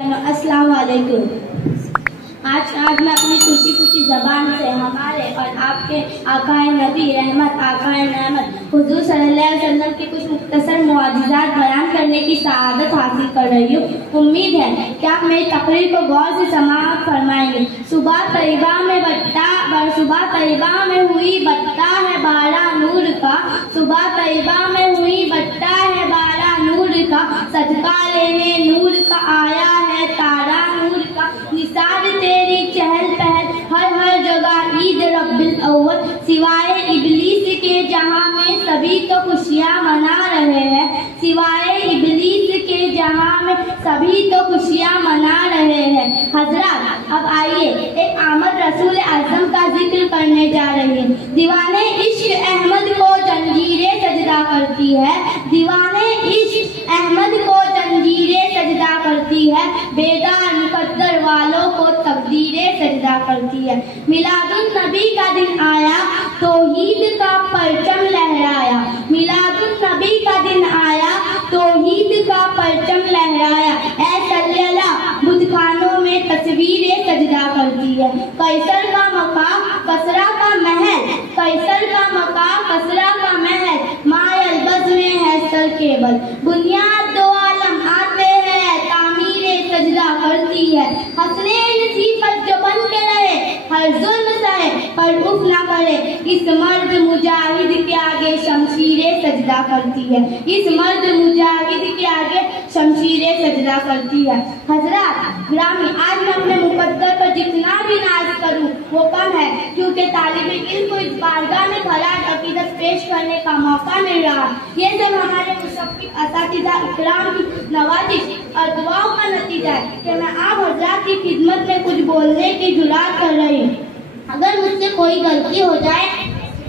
अस्सलाम वालेकुम। आज मैं अपनी टूटी फूटी ज़बान से हमारे और आपके आकाए नबी रहमत आकाए नेमत हुजूर सल्लल्लाहु अलैहि वसल्लम के कुछ मुख्तसर मुआजिज़ात बयान करने की सआदत हासिल कर रही हूँ। उम्मीद है कि आप मेरी तकरीर को गौर से समाअत फरमाएंगे। सुबह तैयबा में हुई बट्टा है बारा नूर का, सुबह तैयबा में हुई बट्टा है बारा नूर का, सदका लेने नूर का आया है तारा नूर का, निसार तेरी चहल पहल हर जगह ईद रब्बिल अव्वल, सिवाय इब्लीस के जहां में सभी तो खुशियां मना रहे हैं, सिवाय इब्लीस के जहां में सभी तो खुशियां मना रहे हैं। हजरत अब आइए एक आमद रसूल आजम का जिक्र करने जा रहे हैं। दीवाने इश्क अहमद को जंजीरें सजदा करती है, दीवाने इश्क अहमद को जंजीरें सजदा करती है, बेदार मुकद्दर वालों को तकदीरें सजदा करती है। मिलादुन नबी का दिन आया तौहीद का परचम लहराया, मिलादुन नबी का दिन आया तौहीद का परचम लहराया, ऐ सल्लल्लाह बुतखानों में तस्वीरें सजदा करती है। कैसर का मकाम कसरा का महल, कैसर का मकाम कसरा का महल, मायल बज़ में है सर केवल, बुनियाद दो आलम आते हैं तामीरे सजदा करती है। हसनैन सिफत जो बन के रहे हर जुल्म सहे पर उफ ना करे, इस मर्द मुजाहिद के आगे शमशीरें सजदा करती है, इस मर्द मुजाहिद के आगे शमशीरें सजदा करती है। हजरत ग्रामी आज मैं अपने मुकद्दर पर जितना भी नाज करूं वो कम है, क्योंकि तालिब इल्म को इस बारगाह में खराज अकीदत पेश करने का मौका मिल रहा। ये सब हमारे मुशफ़िक़ असातिज़ा इकराम की नवाजिश और दुआओं का नतीजा है कि मैं आप हजरात की खिदमत में कुछ बोलने की जुरात कर रही हूँ। अगर मुझसे कोई गलती हो जाए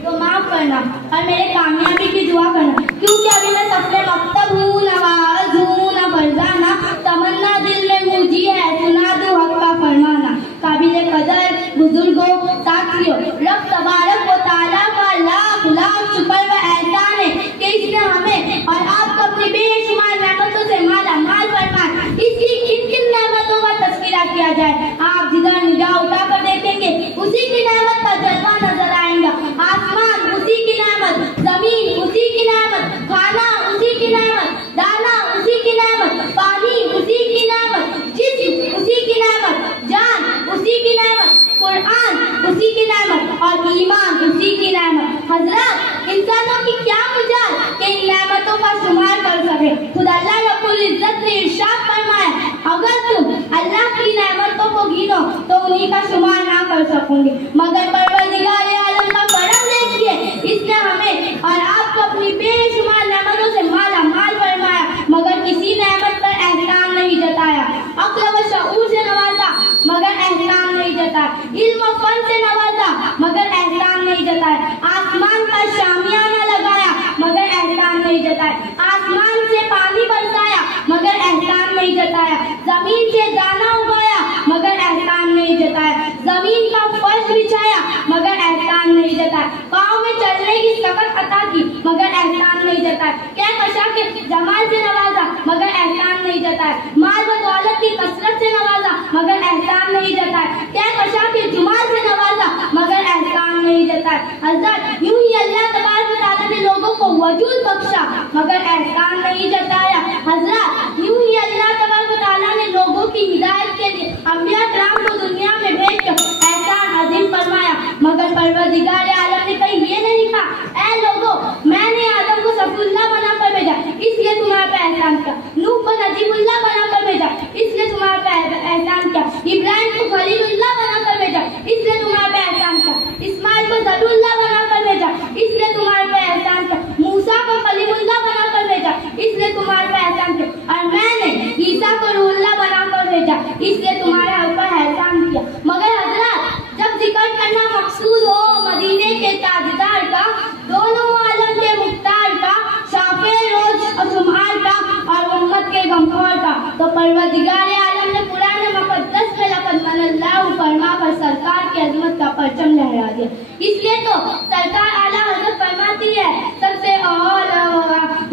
तो माफ करना और मेरे कामयाबी की दुआ करना, क्योंकि अभी मैं सफरे मकतब हूँ, नवाज हूँ, ना फरजाना, तमन्ना दिल में मुझी है सुना दो हक का फरमाना। काबिले कदर बुजुर्गों साथियों, रब तबारक व तआला का लाख लाख शुक्र व एहसान है कि इसने हमें और आपको अपनी बेशुमार नेमतों से माला माल फरमाया। इसकी किन किन नेमतों का तज़किरा किया जाए, आप जिधर निगाह उठाकर देखेंगे उसी की नेमत का जलवा नजर आएगा। आसमान उसी की नेमत, जमीन उसी की नेमत, खाना उसी की नेमत, दाना उसी की नेमत, पानी उसी की नेमत, जिस्म उसी की नेमत, जान उसी की नेमत, कुरान उसी की नेमत और ईमान उसी की नेमत। हजरत इंसानों की क्या मजाल कि इन नेमतों का शुमार कर सके। खुदा अल्लाह रब्बुल इज्जत ने इरशाद फरमाया, अगर तुम अल्लाह की नेमतों को गिनो तो उन्हीं का शुमार ना कर सकोगे, मगर परवरदिगार आलम का करम देखिए, इसने हमें और आपको अपनी बेशुमार नेमतों से माला माल फरमाया, मगर किसी नेमत पर एहसान नहीं जताया। अक्ल व शऊर से नवाजा मगर एहसान नहीं जताया, इल्म व फन से नवाजा मगर एहसान नहीं जताया, आसमान पर शामियाना लगाया मगर एहसान नहीं जताया, आसमान से पानी बरसाया मगर एहसान नहीं जताया, जमीन से दाना उगाया मगर एहसान नहीं जताया, जमीन का फर्श बिछाया मगर एहसान नहीं जताया, पाँव में चलने की सकत अता की मगर एहसान नहीं जताया, क्या कशा के जमाल से नवाजा मगर एहसान नहीं जताया, माल व दौलत की कसरत से नवाजा मगर एहसान नहीं जताया, क्या कशा के जुमाल से नवाजा मगर एहसान नहीं जताया। हज़रत यूं ही अल्लाह तबारक व तआला ने लोगों को वजूद बख्शा मगर एहसान नहीं जताया। हज़रत यूं ही अल्लाह तबारक व तआला ने लोगों की हिदायत के लिए अंबिया किराम को दुनिया में भेजकर एहसान अज़ीम फरमाया, मगर परवरदिगार आलम ने कहीं ये नहीं कहा, ऐ लोगों मैंने आदम को सफुल्लाह बनाकर भेजा इसलिए तुम्हारे पे एहसान किया, नूह को नजीबुल्लाह बनाकर भेजा इसलिए तुम्हारे पे एहसान किया, इब्राहिम को खलीलुल्लाह बनाकर भेजा इसलिए तुम्हारे पे एहसान किया, इस्माइल को ज़बीहुल्लाह बनाकर भेजा इसलिए तुम्हारे पे एहसान किया, मूसा को कलीमुल्लाह बनाकर भेजा इसलिए तुम्हारे पे एहसान किया, और मैंने ईसा को रूहुल्लाह बनाकर भेजा इसलिए तुम्हारे ऊपर एहसान किया। मगर हजरत जब जिक्र करना मकसूद हो मदीने के ताजदार का, दोनों आलम के मुख्तार का, शाफे रोज और जुमार का और उम्मत के गमखोर का, तो परवरदिगार आलम ने कुरान मुक़द्दस में लक़द मनल्लाहु फरमा कर सरकार की अज़मत का परचम लहरा दिया। इसलिए तो सरकार आला हज़रत फरमाती है, सबसे औला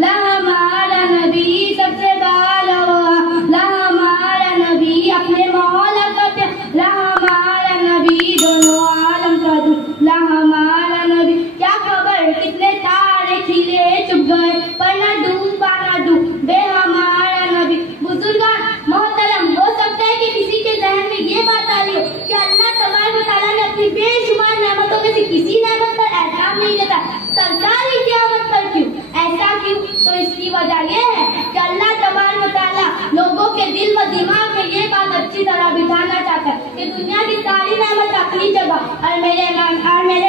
ला हमारा नबी, सबसे बाला ला हमारा नबी, में से किसी नेमत पर एहतराम नहीं देता, सरकारी क़यामत पर क्यों? ऐसा क्यों? तो इसकी वजह ये है कि अल्लाह तबारक व तआला लोगों के दिल व दिमाग में ये बात अच्छी तरह बिठाना चाहता है कि दुनिया की सारी नेमत अपनी जगह और मेरे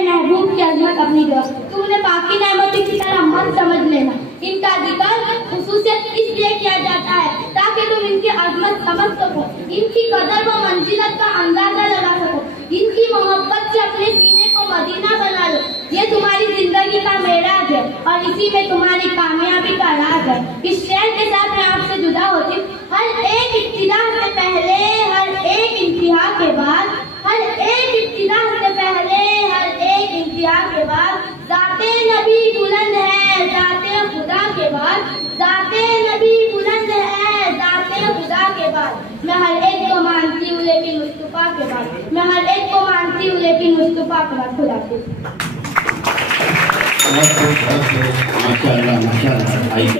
महबूब की अजमत अपनी जगह। तुम उन्हें बाकी नेमतों की तरह मत समझ लेना। इनका जिक्र खुसूसियत इसलिए किया जाता है ताकि तुम इनकी अजमत समझ सको, इनकी कदर व मंजिलत का अंदाजा लगा सको, इनकी मोहब्बत से अपने सीने को मदीना बना लो। ये तुम्हारी जिंदगी का मेराज है और इसी में तुम्हारी कामयाबी का राज है। इस शेर के साथ मैं आपसे जुदा होती हूँ। हर एक इब्तिदा से पहले, हर एक इंतहा के बाद, हर एक इब्तिदा से पहले, हर एक इंतहा के बाद ज़ाते नबी बुलंद है, ज़ाते खुदा के बाद, ज़ाते नबी बुलंद है, ज़ाते खुदा के बाद। मैं हर एक को मानती हूँ लेकिन मुस्तफा के बाद, मैं हर एक को मानती हूँ लेकिन मुस्तफा के बाद। खुदा हाफिज़। माशाअल्लाह माशाअल्लाह।